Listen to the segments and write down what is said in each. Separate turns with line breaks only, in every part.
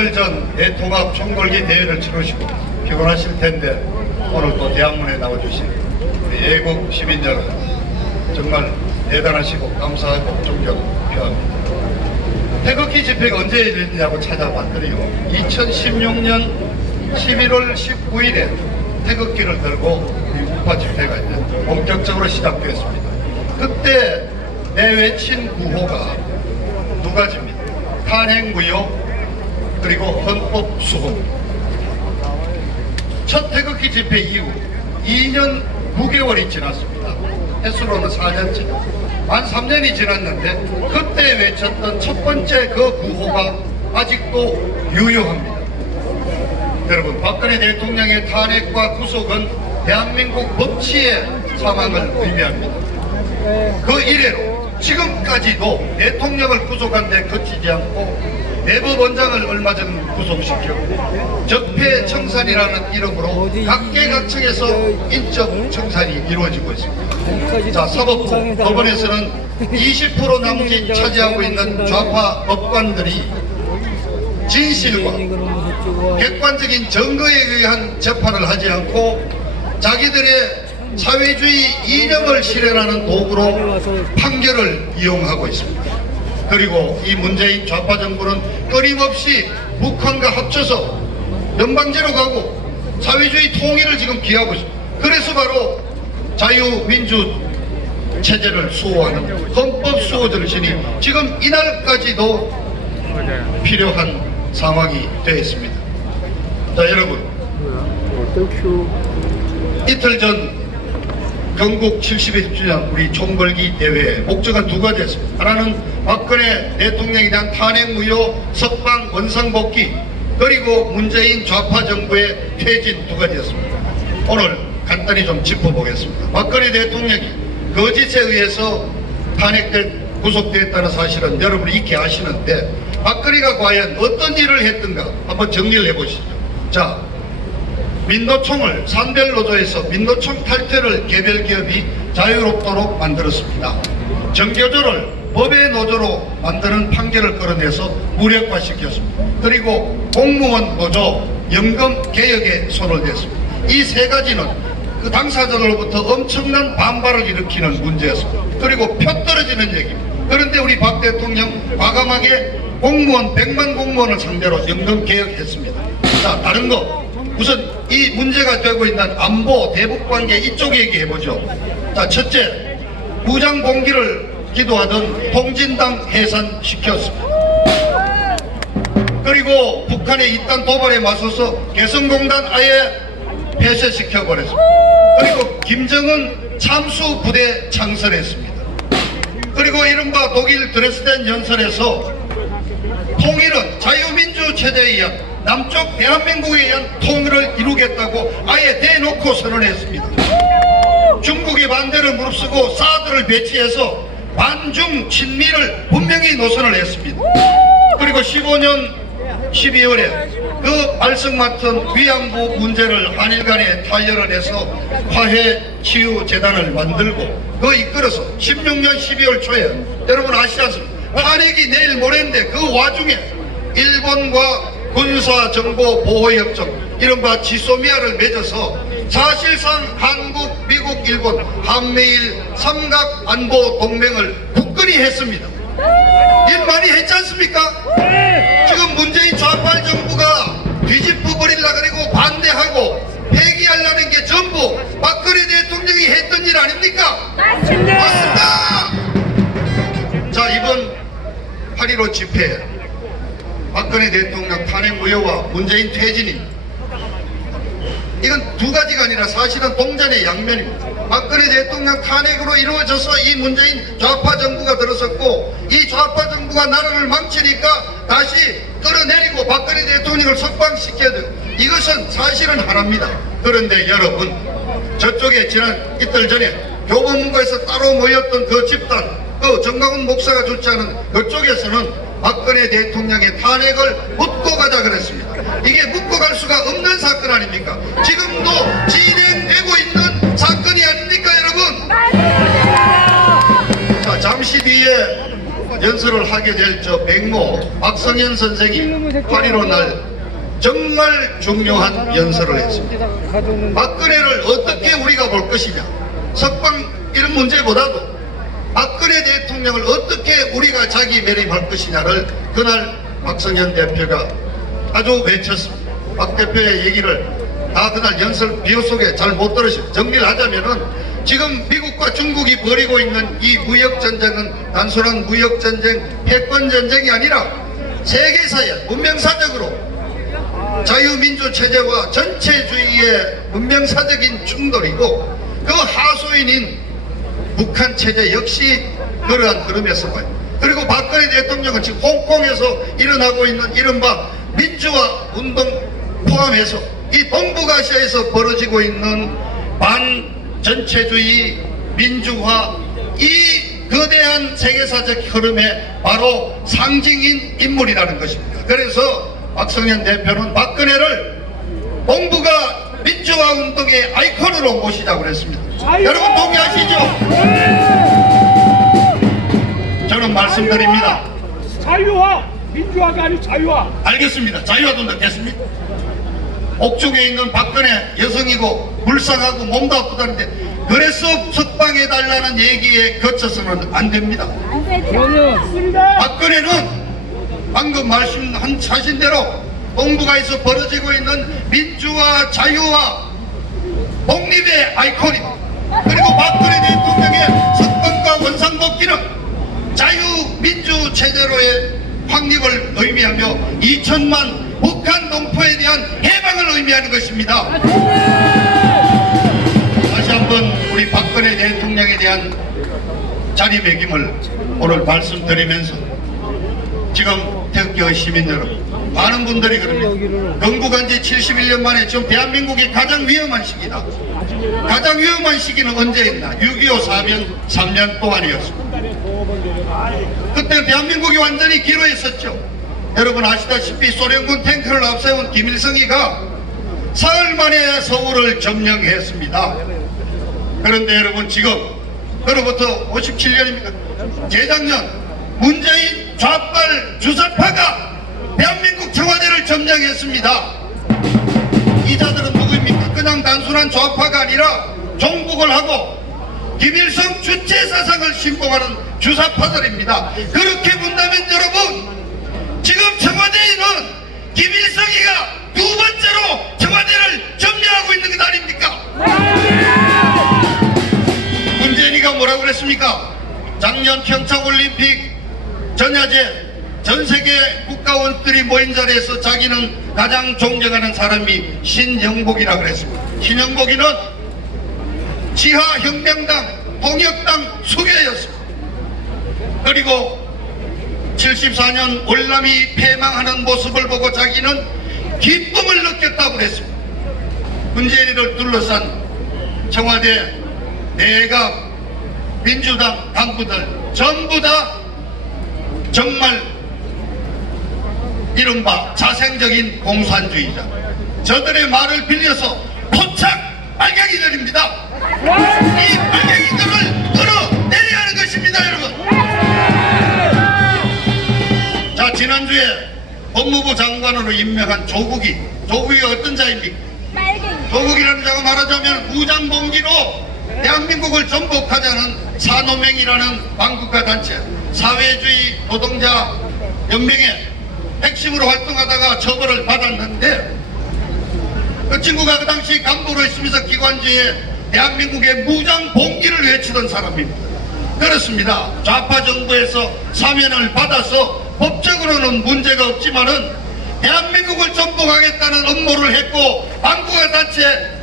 이틀 전 대통합 총궐기 대회를 치르시고 피곤하실 텐데 오늘 또 대학문에 나와주신 우리 애국 시민 여러분 정말 대단하시고 감사하고 존경을 표합니다. 태극기 집회가 언제 열리냐고 찾아봤더니요. 2016년 11월 19일에 태극기를 들고 우파 집회가 이제 본격적으로 시작되었습니다. 그때 내 외친 구호가 두 가지입니다. 탄핵무효 그리고 헌법 수호. 첫 태극기 집회 이후 2년 9개월이 지났습니다. 횟수로는 4년째. 만 3년이 지났는데 그때 외쳤던 첫 번째 그 구호가 아직도 유효합니다. 여러분 박근혜 대통령의 탄핵과 구속은 대한민국 법치의 사망을 의미합니다. 그 이래로 지금까지도 대통령을 구속한 데 그치지 않고 대법원장을 얼마 전 구속시켰고 적폐청산이라는 이름으로 각계각층에서 인적 청산이 이루어지고 있습니다. 자, 사법부 법원에서는 20% 남짓 차지하고 있는 좌파 법관들이 진실과 객관적인 증거에 의한 재판을 하지 않고 자기들의 사회주의 이념을 실현하는 도구로 판결을 이용하고 있습니다. 그리고 이 문재인 좌파 정부는 끊임없이 북한과 합쳐서 연방제로 가고 사회주의 통일을 지금 기하고 있습니다. 그래서 바로 자유민주 체제를 수호하는 헌법 수호 정신이 지금 이날까지도 필요한 상황이 되어 있습니다. 자 여러분 이틀 전 건국 70주년 우리 총궐기 대회 목적은 두 가지였습니다. 하나는 박근혜 대통령에 대한 탄핵 무효 석방 원상 복귀 그리고 문재인 좌파 정부의 퇴진 두 가지였습니다. 오늘 간단히 좀 짚어보겠습니다. 박근혜 대통령이 거짓에 의해서 탄핵될 구속됐다는 사실은 여러분이 익히 아시는데 박근혜가 과연 어떤 일을 했던가 한번 정리를 해보시죠. 자, 민노총을 산별노조에서 민노총 탈퇴를 개별 기업이 자유롭도록 만들었습니다. 정교조를 법의 노조로 만드는 판결을 끌어내서 무력화시켰습니다. 그리고 공무원 노조 연금 개혁에 손을 댔습니다. 이 세 가지는 그 당사자들로부터 엄청난 반발을 일으키는 문제였습니다. 그리고 표 떨어지는 얘기입니다. 그런데 우리 박 대통령 과감하게 공무원 100만 공무원을 상대로 연금 개혁했습니다. 자 다른 거 우선 이 문제가 되고 있는 안보 대북 관계 이쪽 얘기해 보죠. 자 첫째 무장 봉기를 기도하던 통진당 해산시켰습니다. 그리고 북한의 이딴 도발에 맞서서 개성공단 아예 폐쇄시켜 버렸습니다. 그리고 김정은 참수 부대 창설했습니다. 그리고 이른바 독일 드레스덴 연설에서 통일은 자유민주 체제에 의한 남쪽 대한민국에 의한 통일을 이루겠다고 아예 대놓고 선언했습니다. 중국의 반대를 무릅쓰고 사드를 배치해서 반중 친미를 분명히 노선을 했습니다. 그리고 15년 12월에 그 발성 맡은 위안부 문제를 한일 간에 타결을 해서 화해 치유 재단을 만들고 그 이끌어서 16년 12월 초에 여러분 아시지 않습니까? 탄핵이 내일 모레인데 그 와중에 일본과 군사 정보 보호 협정 이른바 지소미아를 맺어서 사실상 한국, 미국, 일본 한미일 삼각 안보 동맹을 굳건히 했습니다. 일 많이 했지 않습니까? 지금 문재인 좌빨 정부가 뒤집어 버리려 그리고 반대하고 폐기하려는 게 전부 박근혜 대통령이 했던 일 아닙니까? 맞습니다. 자 이번 8.15 집회 박근혜 대통령 탄핵 무효와 문재인 퇴진이 이건 두 가지가 아니라 사실은 동전의 양면입니다. 박근혜 대통령 탄핵으로 이루어져서 이 문재인 좌파 정부가 들어섰고 이 좌파 정부가 나라를 망치니까 다시 끌어내리고 박근혜 대통령을 석방시켜야 돼요. 이것은 사실은 하나입니다. 그런데 여러분 저쪽에 지난 이틀 전에 교보문고에서 따로 모였던 그 집단 그 정강훈 목사가 않은 그쪽에서는 박근혜 대통령의 탄핵을 묻고 가자 그랬습니다. 이게 묻고 갈 수가 없는 사건 아닙니까? 지금도 진행되고 있는 사건이 아닙니까 여러분? 자 잠시 뒤에 연설을 하게 될 저 백모 박성현 선생이 8.15 날 정말 중요한 연설을 했습니다. 박근혜를 어떻게 우리가 볼 것이냐 석방 이런 문제보다도 박근혜 대통령을 어떻게 우리가 자기 매립할 것이냐를 그날 박성현 대표가 아주 외쳤습니다. 박 대표의 얘기를 다 그날 연설 비호 속에 잘 못 들으셨 정리를 하자면은 지금 미국과 중국이 벌이고 있는 이 무역전쟁은 단순한 무역전쟁, 패권전쟁이 아니라 세계사회 문명사적으로 자유민주 체제와 전체주의의 문명사적인 충돌이고 그 하소인인 북한 체제 역시 그러한 흐름에서 봐요. 그리고 박근혜 대통령은 지금 홍콩에서 일어나고 있는 이른바 민주화 운동 포함해서 이 동북아시아에서 벌어지고 있는 반전체주의 민주화 이 거대한 세계사적 흐름의 바로 상징인 인물이라는 것입니다. 그래서 박성현 대표는 박근혜를 동북아 민주화 운동의 아이콘으로 모시자고 그랬습니다. 여러분 동의하시죠? 저는 말씀드립니다.
자유화 민주화가 아니고 자유화
알겠습니다. 자유화도 넣겠습니다. 옥중에 있는 박근혜 여성이고 불쌍하고 몸도 아프다는데 그래서 석방해 달라는 얘기에 거쳐서는 안 됩니다. 박근혜는 방금 말씀하신 대로 동북아에서 벌어지고 있는 민주화, 자유화, 독립의 아이콘입니다. 그리고 박근혜 대통령의 석방과 원상복귀는 자유민주 체제로의 확립을 의미하며 2천만 북한 동포에 대한 해방을 의미하는 것입니다. 다시 한번 우리 박근혜 대통령에 대한 자리매김을 오늘 말씀드리면서 지금 태극기의 시민 여러분 많은 분들이 그럽니다. 건국한 지 71년 만에 지금 대한민국이 가장 위험한 시기다. 가장 위험한 시기는 언제였나? 6.25 사면 3년 동안이었습니다. 그때 대한민국이 완전히 기로했었죠. 여러분 아시다시피 소련군 탱크를 앞세운 김일성이가 사흘 만에 서울을 점령했습니다. 그런데 여러분 지금 그로부터 57년입니까? 재작년 문재인 좌빨 주사파가 대한민국 청와대를 점령했습니다. 이 자들은 누구입니까? 그냥 단순한 좌파가 아니라 종북을 하고 김일성 주체 사상을 신봉하는 주사파들입니다. 그렇게 본다면 여러분 지금 청와대에는 김일성이가 두 번째로 청와대를 점령하고 있는 것 아닙니까? 문재인이가 뭐라고 그랬습니까? 작년 평창올림픽 전야제 전 세계 국가원들이 모인 자리에서 자기는 가장 존경하는 사람이 신영복이라 그랬습니다. 신영복이는 지하 혁명당, 통역당 수괴였습니다. 그리고 74년 월남이 패망하는 모습을 보고 자기는 기쁨을 느꼈다고 그랬습니다. 문재인이를 둘러싼 청와대 내각 민주당 간부들 전부 다 정말 이른바 자생적인 공산주의자. 저들의 말을 빌려서 포착 빨갱이들입니다. 이 빨갱이들을 끌어내려야 하는 것입니다 여러분. 자 지난주에 법무부 장관으로 임명한 조국이 조국이 어떤 자입니까? 조국이라는 자가 말하자면 무장봉기로 대한민국을 전복하자는 산호맹이라는 반국가 단체 사회주의 노동자 연맹의 핵심으로 활동하다가 처벌을 받았는데 그 친구가 그 당시 간부로 있으면서 기관지에 대한민국의 무장 봉기를 외치던 사람입니다. 그렇습니다. 좌파 정부에서 사면을 받아서 법적으로는 문제가 없지만은 대한민국을 전복하겠다는 음모를 했고 반국가 단체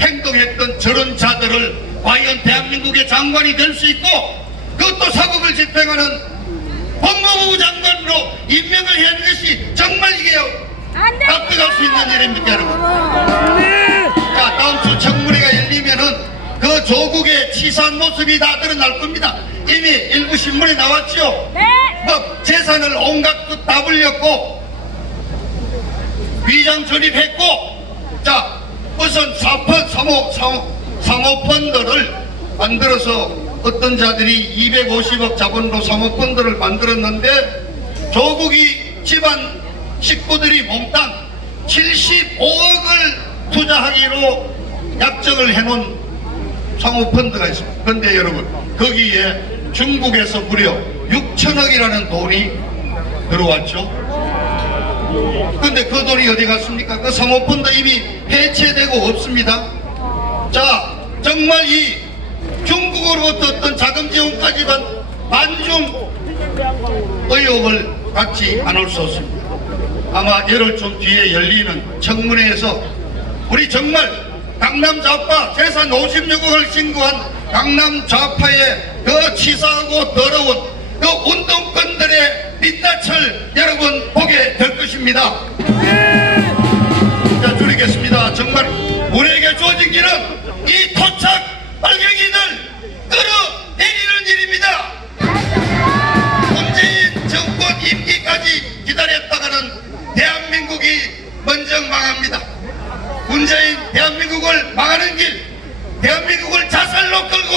행동했던 저런 자들을 과연 대한민국의 장관이 될 수 있고 그것도 사법을 집행하는 법무부 장관으로 임명을 해야 하는 것이 정말 이게 납득할 수 있는 일입니까 여러분? 자 다음 주 청문회가 열리면은 그 조국의 치사한 모습이 다 드러날 겁니다. 이미 일부 신문에 나왔죠 뭐 재산을 온갖 것다 불렸고 위장 조립했고 자 무슨 사펀 사모 사모 사모펀드를 만들어서 어떤 자들이 250억 자본으로 사모펀드를 만들었는데 조국이 집안 식구들이 몽땅 75억을 투자하기로 약정을 해놓은 사모펀드가 있습니다. 그런데 여러분 거기에 중국에서 무려 6천억이라는 돈이 들어왔죠. 근데 그 돈이 어디 갔습니까? 그 사모펀드 이미 해체되고 없습니다. 자, 정말 이 중국으로부터 어떤 자금 지원까지만 만중 의혹을 갖지 않을 수 없습니다. 아마 열흘 좀 뒤에 열리는 청문회에서 우리 정말 강남 좌파 재산 56억을 신고한 강남 좌파의 그 치사하고 더러운 그 운동권들의 민낯을 여러분 보게 될 것입니다. 자, 줄이겠습니다. 정말 우리에게 주어진 길은 이 토착 빨갱이들 끌어내리는 일입니다. 문재인 정권 임기까지 기다렸다가는 대한민국이 먼저 망합니다. 문재인 대한민국을 망하는 길, 대한민국을 자살로 끌고